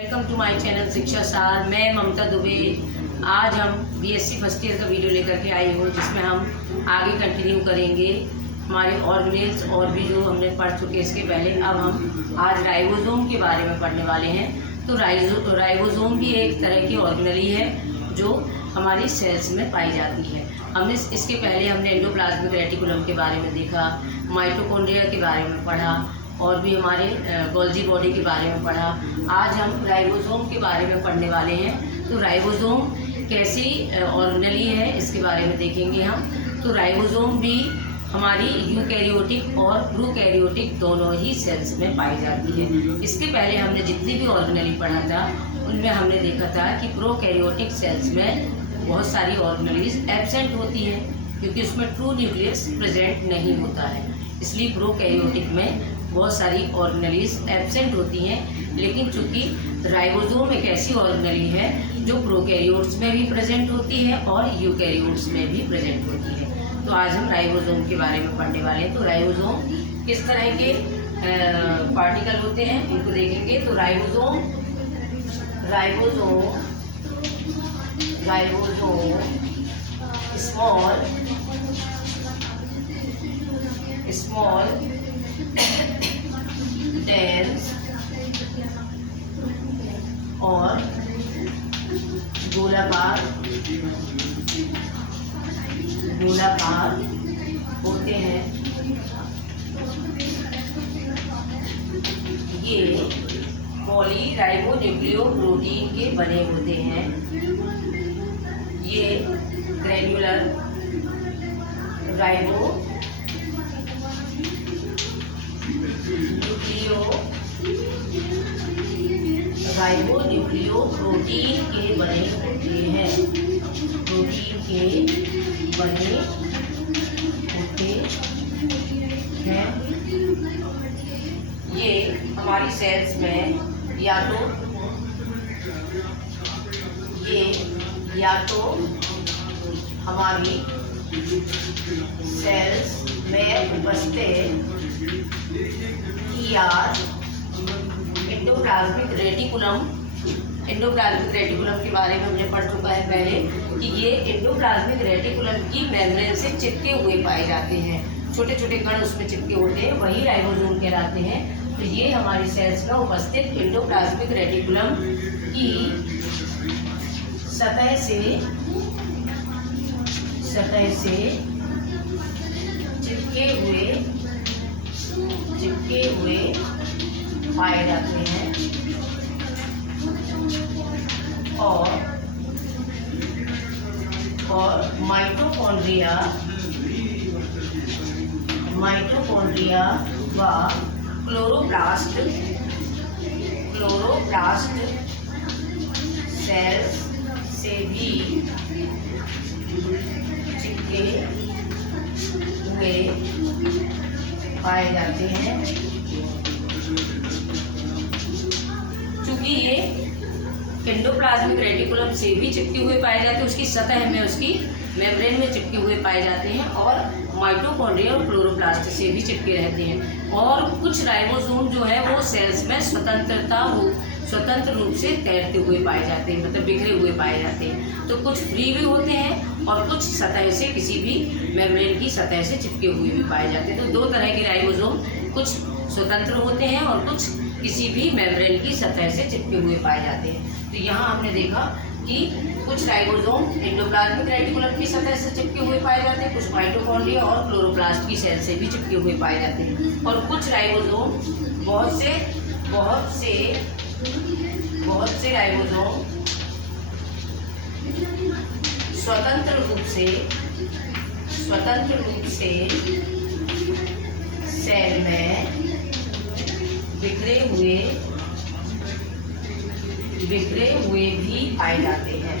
Welcome to my channel शिक्षा सार। मैं ममता दुबे आज हम बीएससी फर्स्ट ईयर का वीडियो लेकर के आई हूँ, जिसमें हम आगे कंटिन्यू करेंगे हमारे ऑर्गेनेल्स और भी जो हमने पढ़ चुके इसके पहले। अब हम आज राइबोसोम के बारे में पढ़ने वाले हैं। तो राइबोसोम भी एक तरह की ऑर्गेनेली है जो हमारी सेल्स में पाई जाती है। हमने इसके पहले एंडोप्लाज्मिक रेटिकुलम के बारे में देखा, माइटोकॉन्ड्रिया के बारे में पढ़ा और भी हमारे गोल्जी बॉडी के बारे में पढ़ा। आज हम राइबोसोम के बारे में पढ़ने वाले हैं। तो राइबोसोम कैसी ऑर्गेनेली है इसके बारे में देखेंगे हम। तो राइबोसोम भी हमारी यूकैरियोटिक और प्रोकैरियोटिक दोनों ही सेल्स में पाई जाती है। इसके पहले हमने जितनी भी ऑर्गेनेली पढ़ा था उनमें हमने देखा था कि प्रोकैरियोटिक सेल्स में बहुत सारी ऑर्गेनेलीज एब्सेंट होती है, क्योंकि उसमें ट्रू न्यूक्लियस प्रेजेंट नहीं होता है। इसलिए प्रोकैरियोटिक में बहुत सारी ऑर्गेनेलीज एब्सेंट होती हैं। लेकिन चूंकि राइबोसोम एक ऐसी ऑर्गेनेली है जो प्रोकैरियोट्स में भी प्रेजेंट होती है और यूकैरियोट्स में भी प्रेजेंट होती है। तो आज हम राइबोसोम के बारे में पढ़ने वाले हैं। तो राइबोसोम किस तरह के पार्टिकल होते हैं उनको देखेंगे। तो राइबोसोम स्मॉल डेंस और गोलाकार होते हैं। ये पॉलीराइबोन्यूक्लियोप्रोटीन के बने होते हैं। ये ग्रैन्युलर राइबोन्यूक्लियोप्रोटीन के बने होते हैं। ये हमारी सेल्स में या तो हमारी सेल्स में उपस्थित एंडोप्लाज्मिक रेटिकुलम के बारे में हमने पढ़ चुका है पहले कि ये एंडोप्लाज्मिक रेटिकुलम की मेम्ब्रेन से चिपके हुए पाए जाते हैं। छोटे छोटे कण उसमें चिपके होते हैं, वही राइबोसोम कहलाते हैं। तो ये हमारी सेल्स में उपस्थित एंडोप्लाज्मिक रेटिकुलम की सतह से चिपके हुए पाए जाते हैं और माइटोकॉन्ड्रिया व क्लोरोप्लास्ट सेल्स से भी चिपके हुए पाए जाते हैं। चूंकि ये एंडोप्लाज्मिक रेटिकुलम से भी चिपके हुए पाए जाते हैं, उसकी सतह में, उसकी मेम्ब्रेन में चिपके हुए पाए जाते हैं और माइटोकॉन्ड्रिया और क्लोरोप्लास्ट से भी चिपके रहते हैं। और कुछ राइबोसोम जो है वो सेल्स में स्वतंत्र रूप से तैरते हुए पाए जाते हैं, मतलब बिखरे हुए पाए जाते हैं। तो कुछ फ्री भी होते हैं और कुछ सतह से, किसी भी मेम्ब्रेन की सतह से चिपके हुए भी पाए जाते हैं। तो दो तरह के राइबोसोम, कुछ स्वतंत्र होते हैं और कुछ किसी भी मेम्ब्रेन की सतह से चिपके हुए पाए जाते हैं। तो यहाँ हमने देखा कि कुछ राइबोसोम एंडोप्लाज्मिक रेटिकुलम की सतह से चिपके हुए पाए जाते हैं, कुछ माइटोकॉन्ड्रिया और क्लोरोप्लास्ट की सेल से भी चिपके हुए पाए जाते हैं। और कुछ राइबोसोम बहुत से राइबोसोम स्वतंत्र रूप से सेल में बिखरे हुए भी पाए जाते हैं।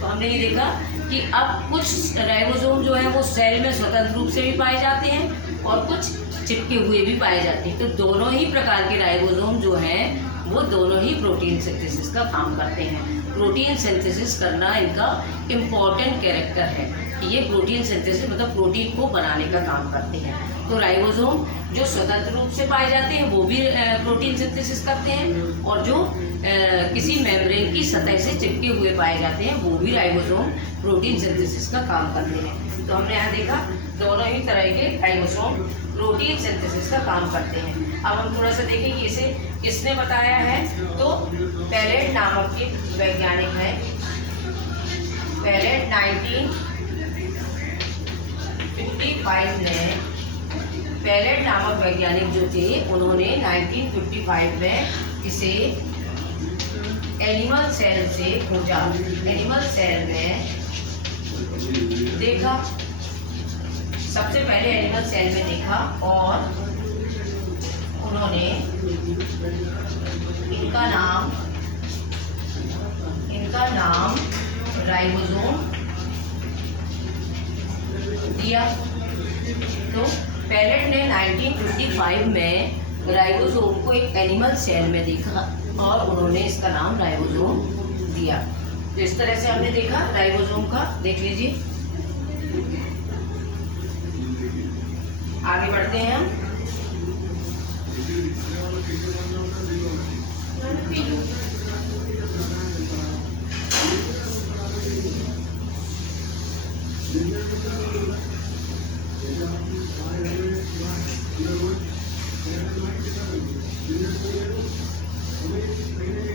तो हमने ये देखा कि अब कुछ राइबोसोम जो है वो सेल में स्वतंत्र रूप से भी पाए जाते हैं और कुछ चिपके हुए भी पाए जाते हैं। तो दोनों ही प्रकार के राइबोसोम जो हैं वो दोनों ही प्रोटीन सिंथेसिस का काम करते हैं। प्रोटीन सिंथेसिस करना इनका इम्पॉर्टेंट कैरेक्टर है। ये प्रोटीन सिंथेसिस मतलब प्रोटीन को बनाने का काम करते हैं। तो राइबोसोम जो स्वतंत्र रूप से पाए जाते हैं वो भी प्रोटीन सिंथेसिस करते हैं, और जो किसी मेम्ब्रेन की सतह से चिपके हुए पाए जाते हैं वो भी राइबोसोम प्रोटीन सिंथेसिस का काम करते हैं। तो हमने यहाँ देखा दोनों ही तरह के राइबोसोम प्रोटीन सिंथेसिस का काम करते हैं। अब हम थोड़ा सा देखें कि इसे किसने बताया है। तो पैलेट नामक के वैज्ञानिक हैं, पैलेट 1955 में, पैलेट नामक वैज्ञानिक जो थे उन्होंने 1955 में इसे एनिमल सेल से खोजा, एनिमल सेल में देखा, सबसे पहले एनिमल सेल में देखा, और उन्होंने इनका नाम राइबोसोम दिया। तो पैलेट ने 1955 में राइबोसोम को एक एनिमल सेल में देखा और उन्होंने इसका नाम राइबोसोम दिया। तो इस तरह से हमने देखा राइबोसोम का। देख लीजिए, आगे बढ़ते हैं हम।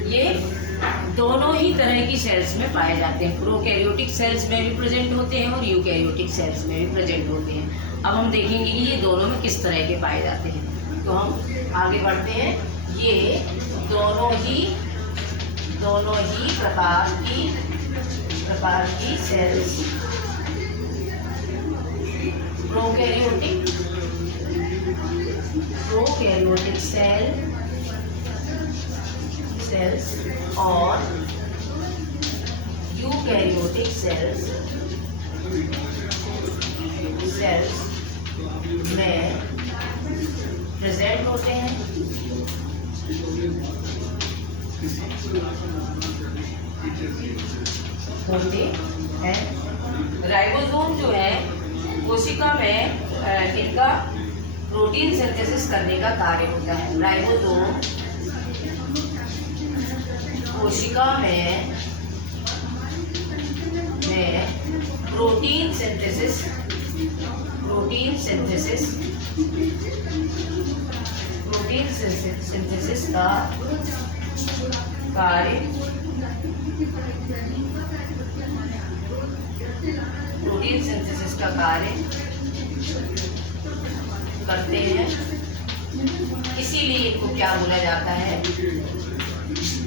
ये दोनों ही तरह की सेल्स में पाए जाते हैं। प्रोकैरियोटिक सेल्स में भी प्रेजेंट होते हैं और यूकैरियोटिक सेल्स में भी प्रेजेंट होते हैं। अब हम देखेंगे कि ये दोनों में किस तरह के पाए जाते हैं। तो हम आगे बढ़ते हैं। ये दोनों ही प्रकार की सेल्स प्रोकैरियोटिक सेल्स और यूकैरियोटिक सेल्स में प्रेजेंट होते हैं। राइबोसोम जो है कोशिका में इनका प्रोटीन सिंथेसिस करने का कार्य होता है। राइबोसोम कोशिका में प्रोटीन सिंथेसिस का कार्य करते हैं। इसीलिए इनको क्या बोला जाता है,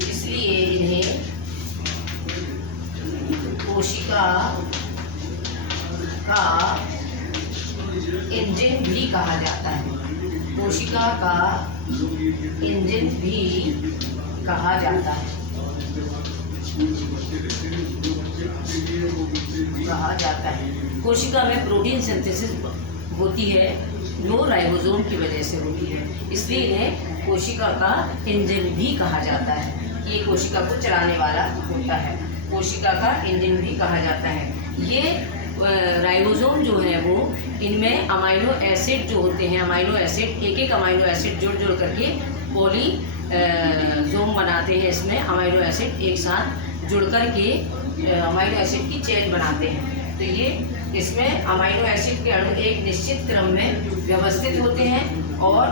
इसलिए इन्हें कोशिका का इंजन भी कहा जाता है। कोशिका का इंजन भी कहा जाता है। कोशिका में प्रोटीन सिंथेसिस होती है जो राइबोसोम की वजह से होती है, इसलिए इन्हें कोशिका का इंजन भी कहा जाता है। ये कोशिका को चलाने वाला होता है, कोशिका का इंजन भी कहा जाता है। ये राइबोसोम जो है वो इनमें अमाइनो एसिड जो होते हैं, अमाइनो एसिड एक अमाइनो एसिड जुड़ करके पॉलीसोम बनाते हैं। इसमें अमाइनो एसिड एक साथ जुड़ करके अमाइनो एसिड की चेन बनाते हैं। तो ये इसमें अमाइनो एसिड के अणु एक निश्चित क्रम में व्यवस्थित होते हैं और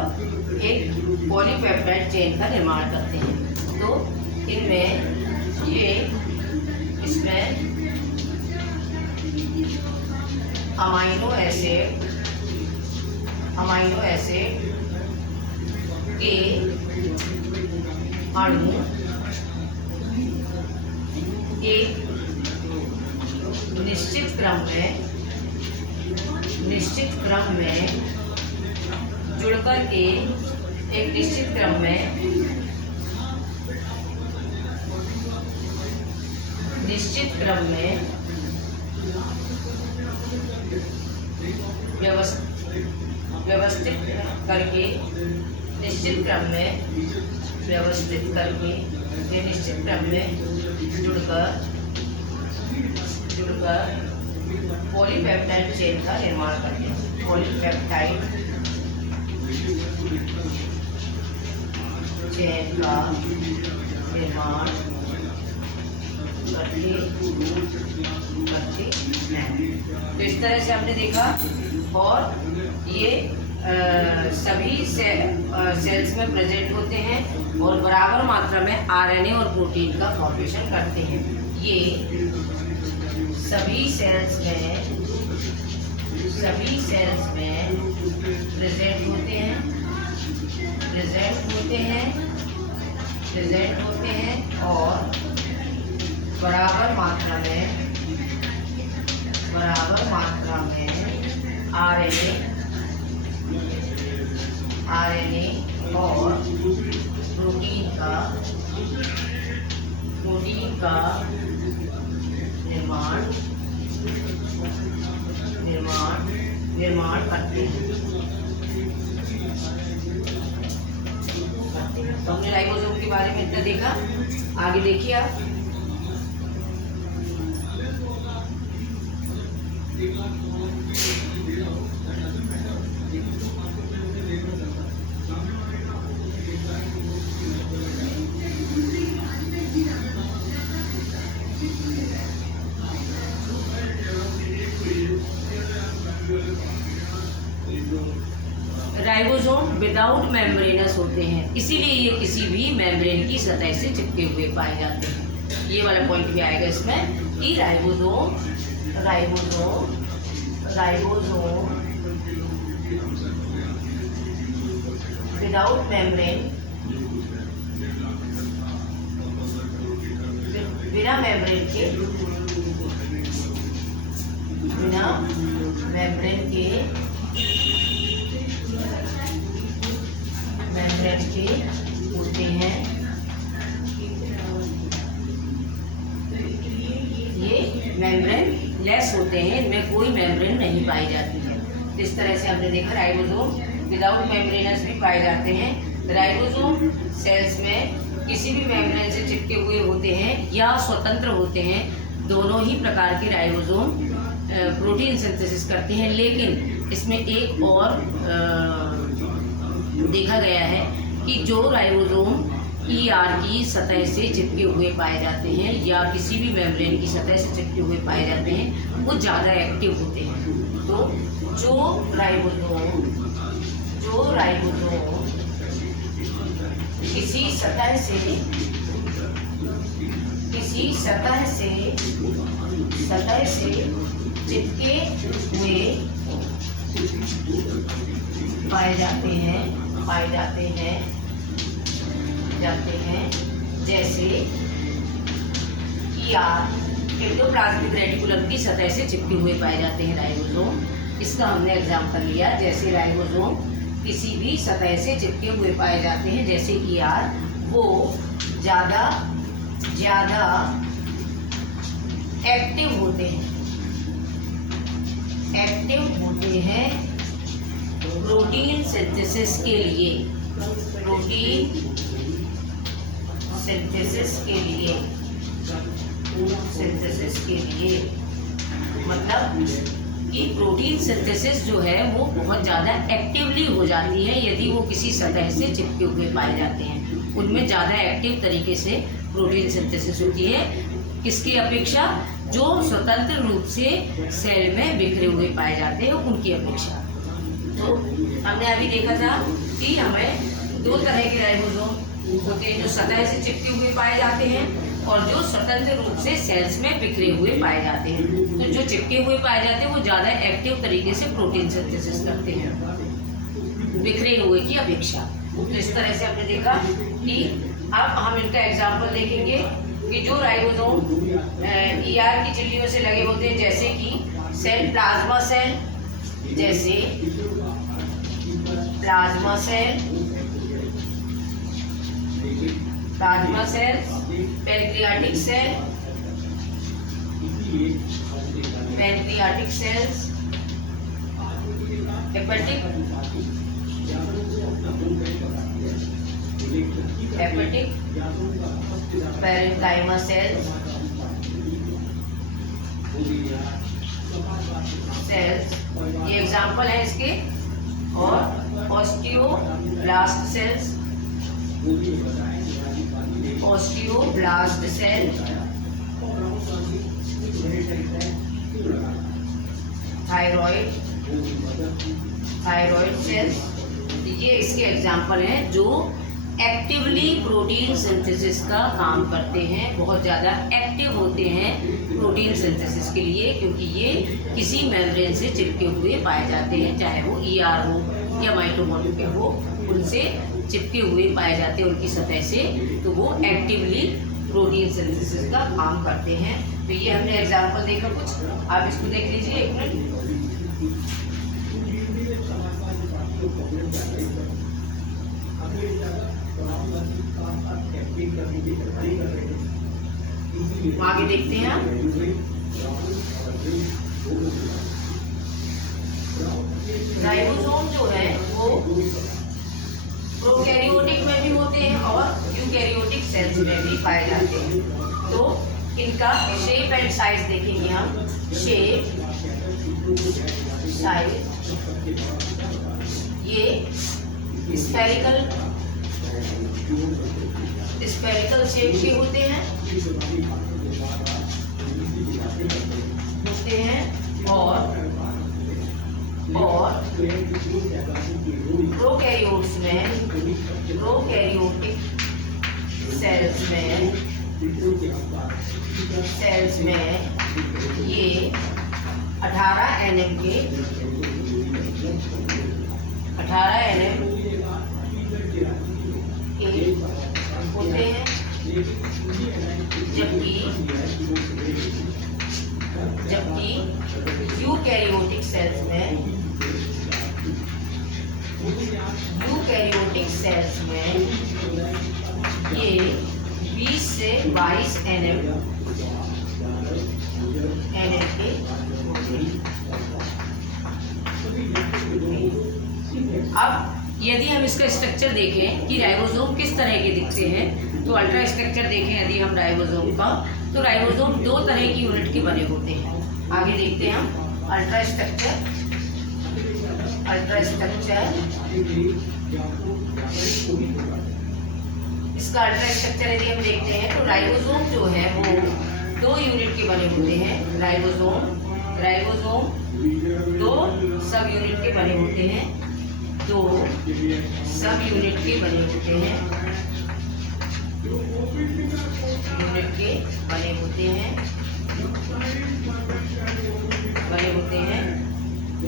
एक पॉलीपेप्टाइड चेन का निर्माण करते हैं। तो इसमें अमाइनो एसिड के अणु एक निश्चित क्रम में जुड़कर के एक निश्चित क्रम में व्यवस्थित करके वे निश्चित क्रम में जुड़कर पॉलीपेप्टाइड चेन का निर्माण करते हैं। पॉलीपेप्टाइड चेन का निर्माण करते हैं। तो इस तरह से हमने देखा, और ये सभी सेल्स में प्रेजेंट होते हैं और बराबर मात्रा में आरएनए और प्रोटीन का फॉर्मेशन करते हैं। ये सभी सेल्स में प्रेजेंट होते हैं और बराबर मात्रा में आरएनए और प्रोटीन का निर्माण करते हैं। तो हमने राइबोसोम के बारे में इतना देखा। आगे देखिए आप। राइबोसोम विदाउट मेम्ब्रेनस होते हैं, इसीलिए ये किसी भी मेम्ब्रेन की सतह से चिपके हुए पाए जाते हैं। ये वाला पॉइंट भी आएगा इसमें कि राइबोसोम विदाउट मेम्ब्रेन, बिना मेम्ब्रेन के होते हैं। ये मेम्ब्रेन लेस होते हैं, इनमें कोई मेम्ब्रेन नहीं पाई जाती है। इस तरह से हमने देखा राइबोसोम विदाउट मेम्ब्रेनस भी पाए जाते हैं। राइबोसोम सेल्स में किसी भी मेम्ब्रेन से चिपके हुए होते हैं या स्वतंत्र होते हैं। दोनों ही प्रकार के राइबोसोम प्रोटीन सिंथेसिस करते हैं, लेकिन इसमें एक और देखा गया है कि जो राइबोसोम ER की सतह से चिपके हुए पाए जाते हैं या किसी भी मेम्ब्रेन की सतह से चिपके हुए पाए जाते हैं, वो ज़्यादा एक्टिव होते हैं। तो जो राइबोसोम किसी सतह से चिपके हुए पाए जाते हैं जैसे ER एंडोप्लाज्मिक रेटिकुलम की सतह से चिपके हुए पाए जाते हैं राइबोसोम। इसका हमने एग्जाम्पल लिया, जैसे राइबोसोम किसी भी सतह से चिपके हुए पाए जाते हैं जैसे ER, वो ज़्यादा एक्टिव होते हैं प्रोटीन सिंथेसिस के लिए। मतलब कि प्रोटीन सिंथेसिस जो है वो बहुत ज़्यादा एक्टिवली हो जाती है यदि वो किसी सतह से चिपके हुए पाए जाते हैं। उनमें ज़्यादा एक्टिव तरीके से प्रोटीन सिंथेसिस होती है, किसकी अपेक्षा? जो स्वतंत्र रूप से सेल में बिखरे हुए पाए जाते हैं उनकी अपेक्षा। तो हमने अभी देखा था कि हमें दो तरह के राइबोसोम होते हैं, जो सतह से चिपके हुए पाए जाते हैं और जो स्वतंत्र रूप से सेल्स में बिखरे हुए पाए जाते हैं। तो जो चिपके हुए पाए जाते हैं वो ज़्यादा एक्टिव तरीके से प्रोटीन सिंथेसिस करते हैं बिखरे हुए की अपेक्षा। तो इस तरह से हमने देखा कि अब हम इनका एग्जाम्पल देखेंगे कि जो राइबोसोम ER की झिल्लियों से लगे होते हैं, जैसे कि cell plasma cell, plasma cell, pancreatic cells, hepatic adipotic parenchyma cells ये एग्जाम्पल है इसके। और osteoblast cells, osteoblast cell, thyroid cells, ये इसके एग्जाम्पल हैं जो एक्टिवली प्रोटीन सिंथेसिस का काम करते हैं, बहुत ज़्यादा एक्टिव होते हैं प्रोटीन सिंथेसिस के लिए, क्योंकि ये किसी मेम्ब्रेन से चिपके हुए पाए जाते हैं, चाहे वो ER हो या माइटोकॉन्ड्रिया हो, उनसे चिपके हुए पाए जाते हैं उनकी सतह से, तो वो एक्टिवली प्रोटीन सिंथेसिस का काम करते हैं। तो ये हमने एग्जाम्पल देखा कुछ, आप इसको देख लीजिए एक मिनट। आगे देखते हैं। राइबोसोम जो है वो प्रोकैरियोटिक में भी होते हैं और यूकैरियोटिक सेल्स में भी पाए जाते हैं। तो इनका शेप एंड साइज देखेंगे हम। शेप, साइज, ये स्फेरिकल शेप के होते हैं और प्रोकैरियोट्स में, प्रोकैरियोटिक सेल्स में ये 18 nm के 18 nm होते हैं, जबकि यूकैरियोटिक सेल्स में ये 20 से 22 nm के होते हैं। अब यदि हम इसका स्ट्रक्चर देखें कि राइबोसोम किस तरह के दिखते हैं, तो अल्ट्रा स्ट्रक्चर देखें यदि हम राइबोसोम का, तो राइबोसोम 2 तरह की यूनिट के बने होते हैं। आगे देखते हैं हम अल्ट्रा स्ट्रक्चर। इसका अल्ट्रा स्ट्रक्चर यदि हम देखते हैं तो राइबोसोम जो है वो 2 यूनिट के बने होते हैं। राइबोसोम 2 सब यूनिट के बने होते हैं, 2 सब यूनिट के बने होते हैं,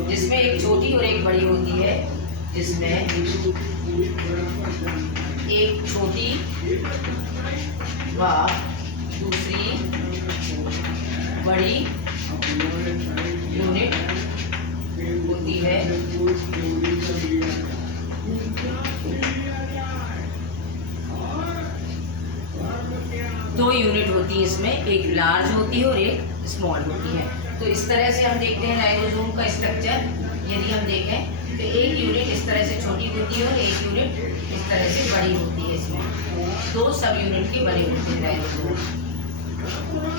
जिसमें एक छोटी और एक बड़ी होती है, जिसमें एक छोटी व दूसरी बड़ी यूनिट होती है। दो यूनिट होती है इसमें, एक लार्ज होती है और एक स्मॉल होती है। तो इस तरह से हम देखते हैं राइबोसोम का स्ट्रक्चर। यदि हम देखें तो एक यूनिट इस तरह से छोटी होती है और एक यूनिट इस तरह से बड़ी होती है। इसमें 2 सब यूनिट के बने होते हैं राइबोसोम,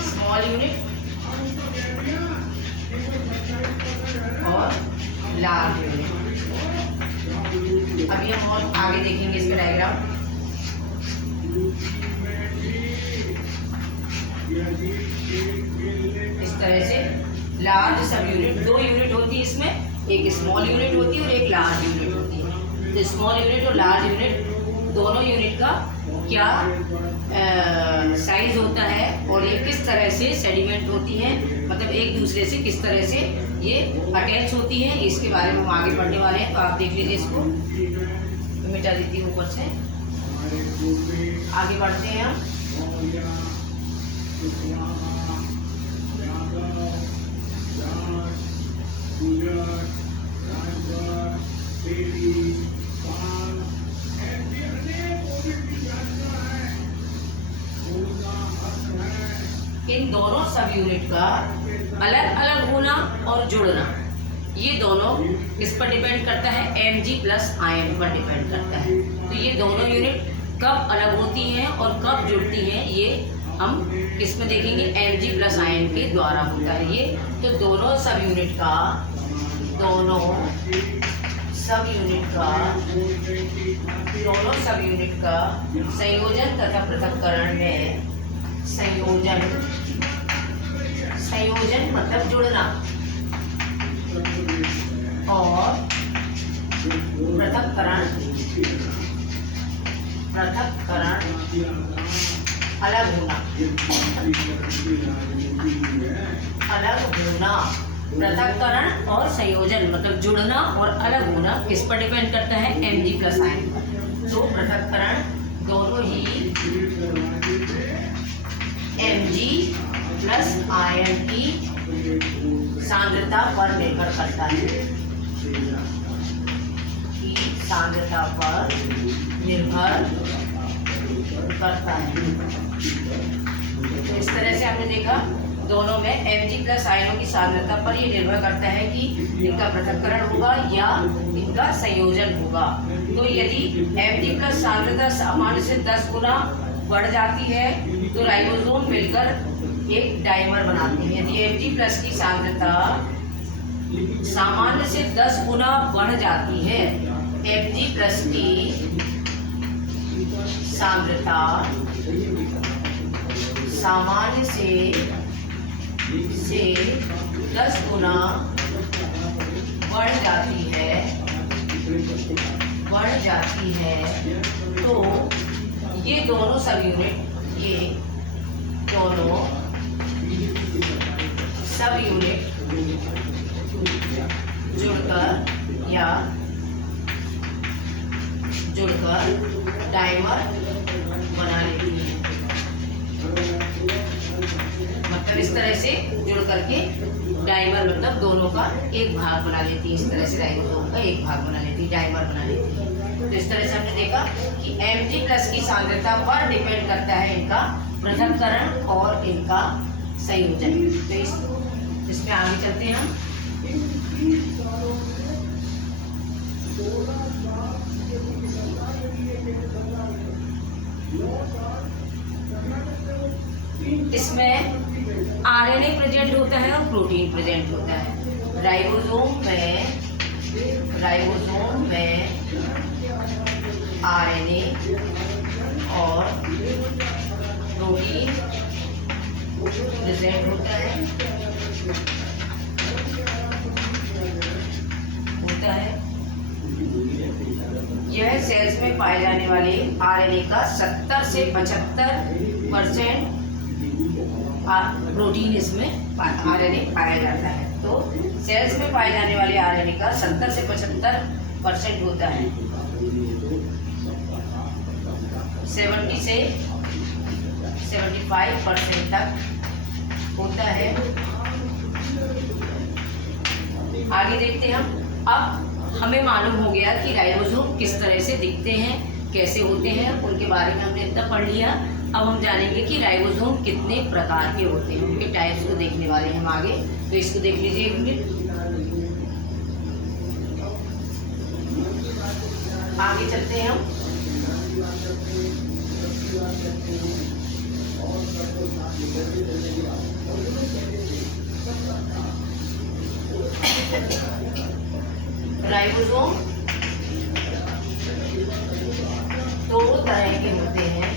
स्मॉल यूनिट और लार्ज यूनिट। अभी हम और आगे देखेंगे इसका डायग्राम। इस तरह से लार्ज सब यूनिट, 2 यूनिट होती है इसमें, एक स्मॉल यूनिट होती है और एक लार्ज यूनिट होती है। तो स्मॉल यूनिट और लार्ज यूनिट दोनों यूनिट का क्या साइज होता है और ये किस तरह से सेडिमेंट होती है, मतलब एक दूसरे से किस तरह से ये अटैच होती है, इसके बारे में हम आगे पढ़ने वाले हैं। तो आप देख लीजिए इसको, तो मिटा देती हूँ ऊपर से। आगे बढ़ते हैं हम। इन दोनों सब यूनिट का अलग अलग होना और जुड़ना, ये दोनों इस पर डिपेंड करता है, Mg प्लस आयन पर डिपेंड करता है। तो ये दोनों यूनिट कब अलग होती हैं और कब जुड़ती हैं, ये हम इसमें देखेंगे Mg+ आयन के द्वारा होता है ये। तो दोनों सब यूनिट का संयोजन तथा पृथक्करण में संयोजन मतलब जुड़ना और पृथक्करण अलग होना। पृथक्करण और संयोजन मतलब जुड़ना और अलग होना किस पर डिपेंड करता है? Mg+ आयन पर। तो पृथक्करण दोनों ही Mg+ आयन की सांद्रता पर निर्भर करता है, तो इस तरह से हमने देखा दोनों में Mg+ आयनों की सांद्रता पर ये निर्भर करता है कि इनका पृथक्करण होगा या इनका संयोजन होगा। तो यदि Mg+ सांद्रता सामान्य से 10 गुना बढ़ जाती है तो राइबोसोम मिलकर एक डाइमर बनाते हैं। यदि Mg+ की सांद्रता सामान्य से 10 गुना बढ़ जाती है, Mg+ की सांद्रता सामान्य से 10 गुना बढ़ जाती है तो ये दोनों सब यूनिट जुड़कर डाइमर बना लेती है। मतलब इस तरह से जुड़ करके डाइमर मतलब दोनों का एक भाग बना लेती है। इस तरह से राइबोसोम का एक भाग बना लेती है, डाइमर बना लेती है। तो इस तरह से हमने देखा कि Mg+ की सांद्रता पर डिपेंड करता है इनका पृथक्करण और इनका संयोजन। तो इसमें आगे चलते हैं हम। इसमें RNA प्रेजेंट होता है और प्रोटीन प्रेजेंट होता है। राइबोसोम में RNA और प्रोटीन प्रेजेंट होता है। यह सेल्स में पाए जाने वाले RNA का 70 से 75% प्रोटीन इसमें RNA पाया जाता है। तो सेल्स में पाए जाने वाले RNA का 70 से 75% होता है, 70 से 75% तक होता है। आगे देखते हैं हम। अब हमें मालूम हो गया कि राइबोसोम किस तरह से दिखते हैं, कैसे होते हैं, उनके बारे में हमने इतना पढ़ लिया। अब हम जानेंगे कि राइबोसोम कितने प्रकार के होते हैं, उनके टाइप्स को देखने वाले हैं हम आगे। तो इसको देख लीजिए एक मिनट। आगे चलते हैं हम। राइबोसोम दो तरह के होते हैं।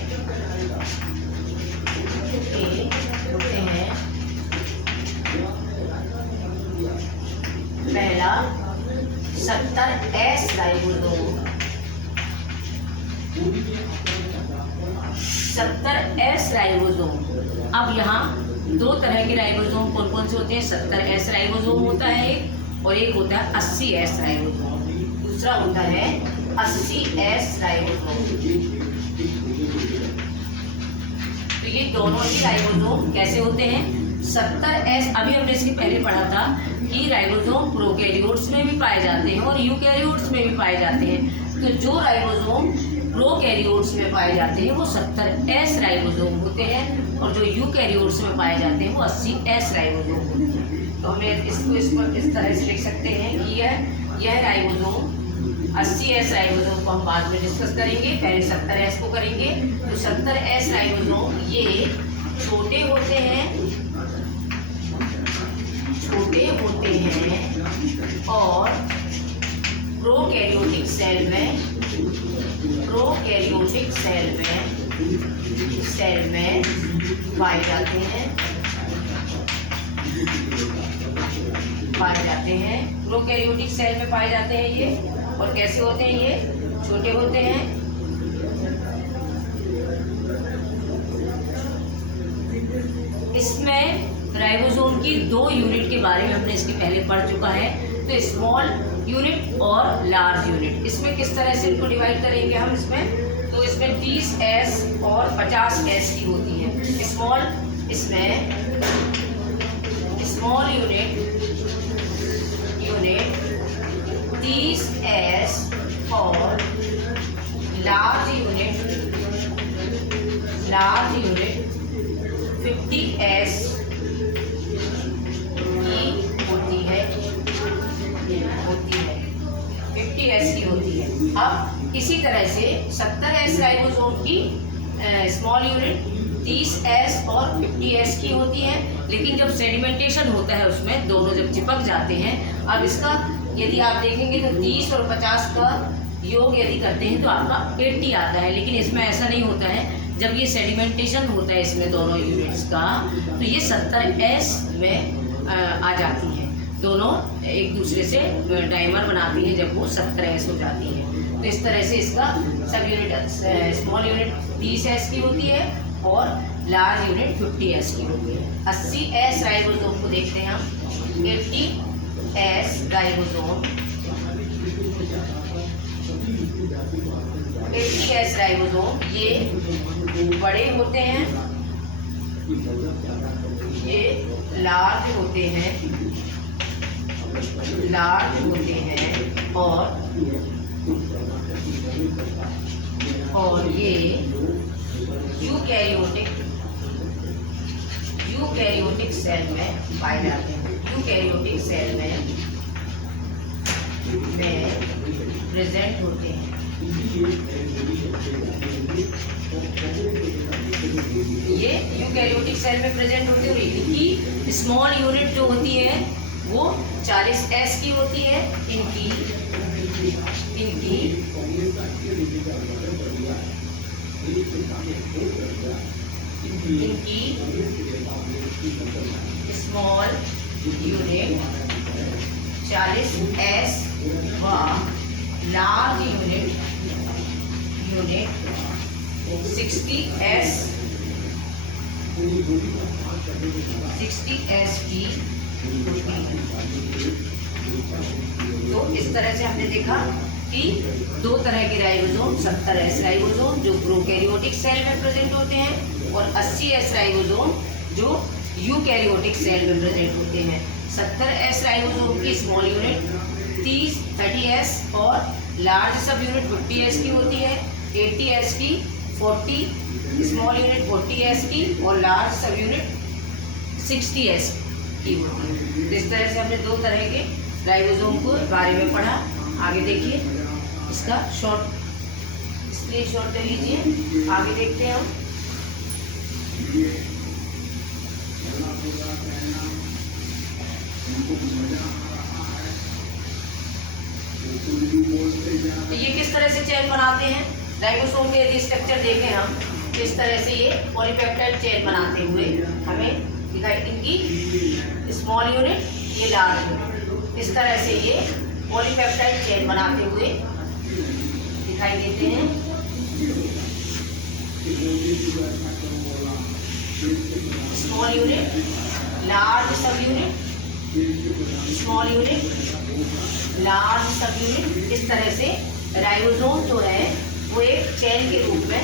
पहला 70S राइबोसोम। 70S ribosome. अब यहाँ दो तरह के राइबोसोम कौन कौन से होते हैं? 70S राइबोसोम होता है एक, और एक होता है 80S राइबोसोम। दूसरा होता है 80S राइबोसोम। तो ये दोनों ही राइबोसोम कैसे होते हैं? 70S अभी हमने इसके पहले पढ़ा था कि राइबोसोम प्रोकैरियोट्स में भी पाए जाते हैं और यूकैरियोट्स में भी पाए जाते हैं। तो जो राइबोसोम प्रोकैरियोट्स में पाए जाते हैं वो 70S राइबोसोम होते हैं, और जो यूकैरियोट्स में पाए जाते हैं वो 80S राइबोसोम होते हैं। तो हमें इसको इस तरह से लिख सकते हैं कि यह राइबोसोम 80S राइबोसोम को हम बाद में डिस्कस करेंगे, पहले 70S को करेंगे। तो 70S राइबोसोम ये छोटे होते हैं और प्रोकैरियोटिक सेल में पाए जाते हैं। प्रोकैरियोटिक सेल में पाए जाते हैं ये। और कैसे होते हैं ये? छोटे होते हैं। इसमें राइबोसोम की 2 यूनिट के बारे में हमने इसके पहले पढ़ चुका है। तो स्मॉल यूनिट और लार्ज यूनिट, इसमें किस तरह से इनको डिवाइड करेंगे हम इसमें? तो इसमें 30S और 50S की होती है। स्मॉल यूनिट 30S और लार्ज यूनिट 50S की होती है। 50S की होती है। अब इसी तरह से 70S राइबोसोम की स्मॉल यूनिट 30S और 50S की होती है। लेकिन जब सेडिमेंटेशन होता है उसमें दोनों जब चिपक जाते हैं, अब इसका यदि आप देखेंगे तो 30 और 50 का योग यदि करते हैं तो आपका 80 आता है। लेकिन इसमें ऐसा नहीं होता है। जब ये सेडिमेंटेशन होता है इसमें दोनों यूनिट्स का, तो ये 70S में आ जाती है। दोनों एक दूसरे से डाइमर बनाती हैं जब वो 70S हो जाती है। तो इस तरह से इसका सब यूनिट स्मॉल यूनिट 30S की होती है और लार्ज यूनिट 50S की होती है। 80S राइबोसोम को देखते हैं हम। 80S राइबोसोम ये बड़े होते हैं, ये लार्ज होते हैं और ये यूकैरियोटिक सेल में पाए जाते हैं। यूकैरियोटिक सेल में प्रेजेंट होते हैं। ये यूकैरियोटिक सेल में प्रेजेंट होते हैं। इनकी स्मॉल यूनिट जो होती है वो 40S की होती है। इनकी स्मॉल यूनिट 40S व लार्ज यूनिट 60S की। तो इस तरह से हमने देखा कि 2 तरह के राइबोसोम, 70S राइबोसोम जो प्रोकैरियोटिक सेल में प्रेजेंट होते हैं और 80S राइबोसोम जो यूकैरियोटिक सेल में प्रेजेंट होते हैं। 70S राइबोसोम की स्मॉल यूनिट 30S और लार्ज सब यूनिट 50S की होती है। 80S की 40 स्मॉल यूनिट 40S की और लार्ज सब यूनिट 60S की होती है। तो इस तरह से हमने 2 तरह के राइबोसोम को बारे में पढ़ा। आगे देखिए इसका स्क्रीनशॉट ले लीजिए। आगे देखते हैं हम। तो ये किस तरह से चेन बनाते हैं राइबोसोम के? यदि स्ट्रक्चर देखें हम, इस तरह से ये पॉलीपेप्टाइड चेन बनाते हुए हमें दिखाई। इनकी स्मॉल यूनिट ये लार्ज यूनिट, इस तरह से ये पॉलीपेप्टाइड चेन बनाते हुए दिखाई देते हैं। स्मॉल यूनिट, लार्ज सब यूनिट, स्मॉल यूनिट, लार्ज सब यूनिट। इस तरह से राइबोसोम जो है वो एक चेन के रूप में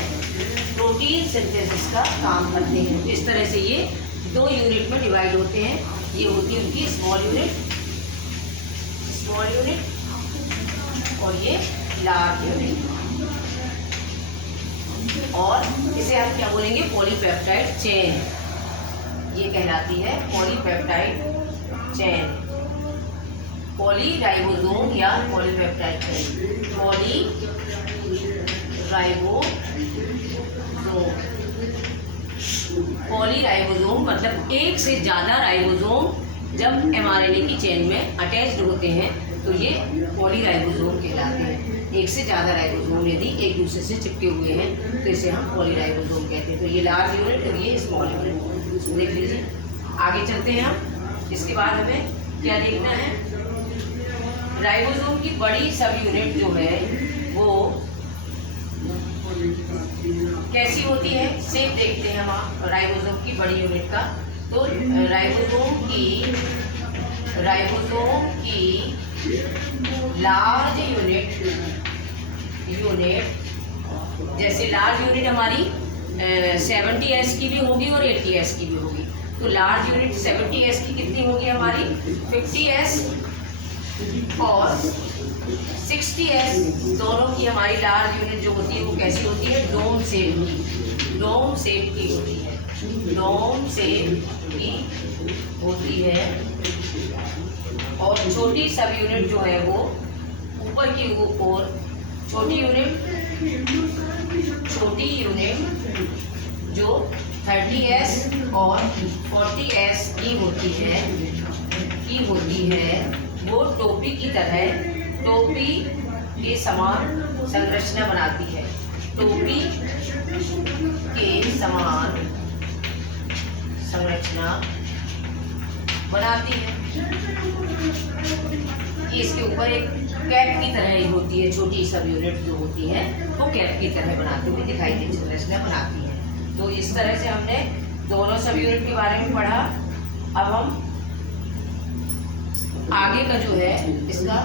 प्रोटीन सिंथेसिस का काम करते हैं। इस तरह से ये 2 यूनिट में डिवाइड होते हैं। ये होती है उनकी स्मॉल यूनिट और ये लार्ज यूनिट। और इसे हम क्या बोलेंगे? पॉलीपेप्टाइड चेन, ये कहलाती है पॉलीपेप्टाइड चेन। पॉलीराइबोसोम या पॉलीपेप्टाइड चेन। पॉलीराइबोसोम मतलब एक से ज़्यादा राइबोसोम जब mRNA की चेन में अटैच्ड होते हैं तो ये पॉलीराइबोसोम कहलाते हैं। एक से ज़्यादा राइबोसोम यदि एक दूसरे से चिपके हुए हैं तो इसे हम पॉलीराइबोसोम कहते हैं। तो ये लार्ज यूनिट और ये स्मॉल यूनिट। देख लीजिए, आगे चलते हैं हम। इसके बाद हमें क्या देखना है, राइबोसोम की बड़ी सब यूनिट जो है वो कैसी होती है, शेप देखते हैं हम राइबोसोम की बड़ी यूनिट का। तो राइबोसोम की लार्ज यूनिट जैसे लार्ज यूनिट हमारी 70S की भी होगी और 80S की भी होगी। तो लार्ज यूनिट 70S की कितनी होगी हमारी, 50S और 60S दोनों की हमारी लार्ज यूनिट जो होती है वो कैसी होती है, डोम शेप की होती है। डोम शेप की होती है। और छोटी सब यूनिट जो है वो ऊपर की ओर छोटी यूनिट जो 30S और 40S की होती है वो टोपी के समान संरचना बनाती है। टोपी के समान संरचना बनाती है। इसके ऊपर एक कैप की तरह ही होती है। छोटी सब यूनिट जो होती है वो कैप की तरह बनाती हुई दिखाई देती संरचना बनाती है। तो इस तरह से हमने दोनों सब यूनिट के बारे में पढ़ा। अब हम आगे का जो है इसका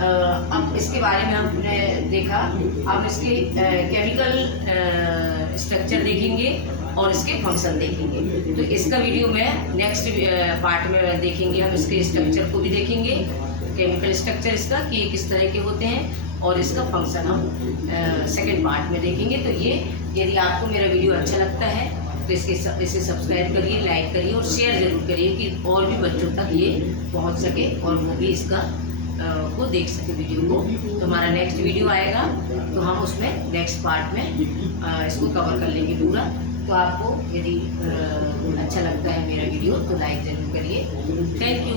अब इसके बारे में हमने देखा। अब इसके केमिकल स्ट्रक्चर देखेंगे और इसके फंक्शन देखेंगे। तो इसका वीडियो में नेक्स्ट पार्ट में देखेंगे। हम इसके स्ट्रक्चर को भी देखेंगे, केमिकल स्ट्रक्चर इसका कि किस तरह के होते हैं, और इसका फंक्शन हम सेकंड पार्ट में देखेंगे। तो ये यदि आपको मेरा वीडियो अच्छा लगता है तो इसे सब्सक्राइब करिए, लाइक करिए और शेयर ज़रूर करिए कि और भी बच्चों तक ये पहुंच सके और वो भी इसका को देख सके वीडियो को। तो हमारा नेक्स्ट वीडियो आएगा तो हम उसमें नेक्स्ट पार्ट में इसको कवर कर लेंगे पूरा। तो आपको यदि अच्छा लगता है मेरा वीडियो तो लाइक ज़रूर करिए। Thank you.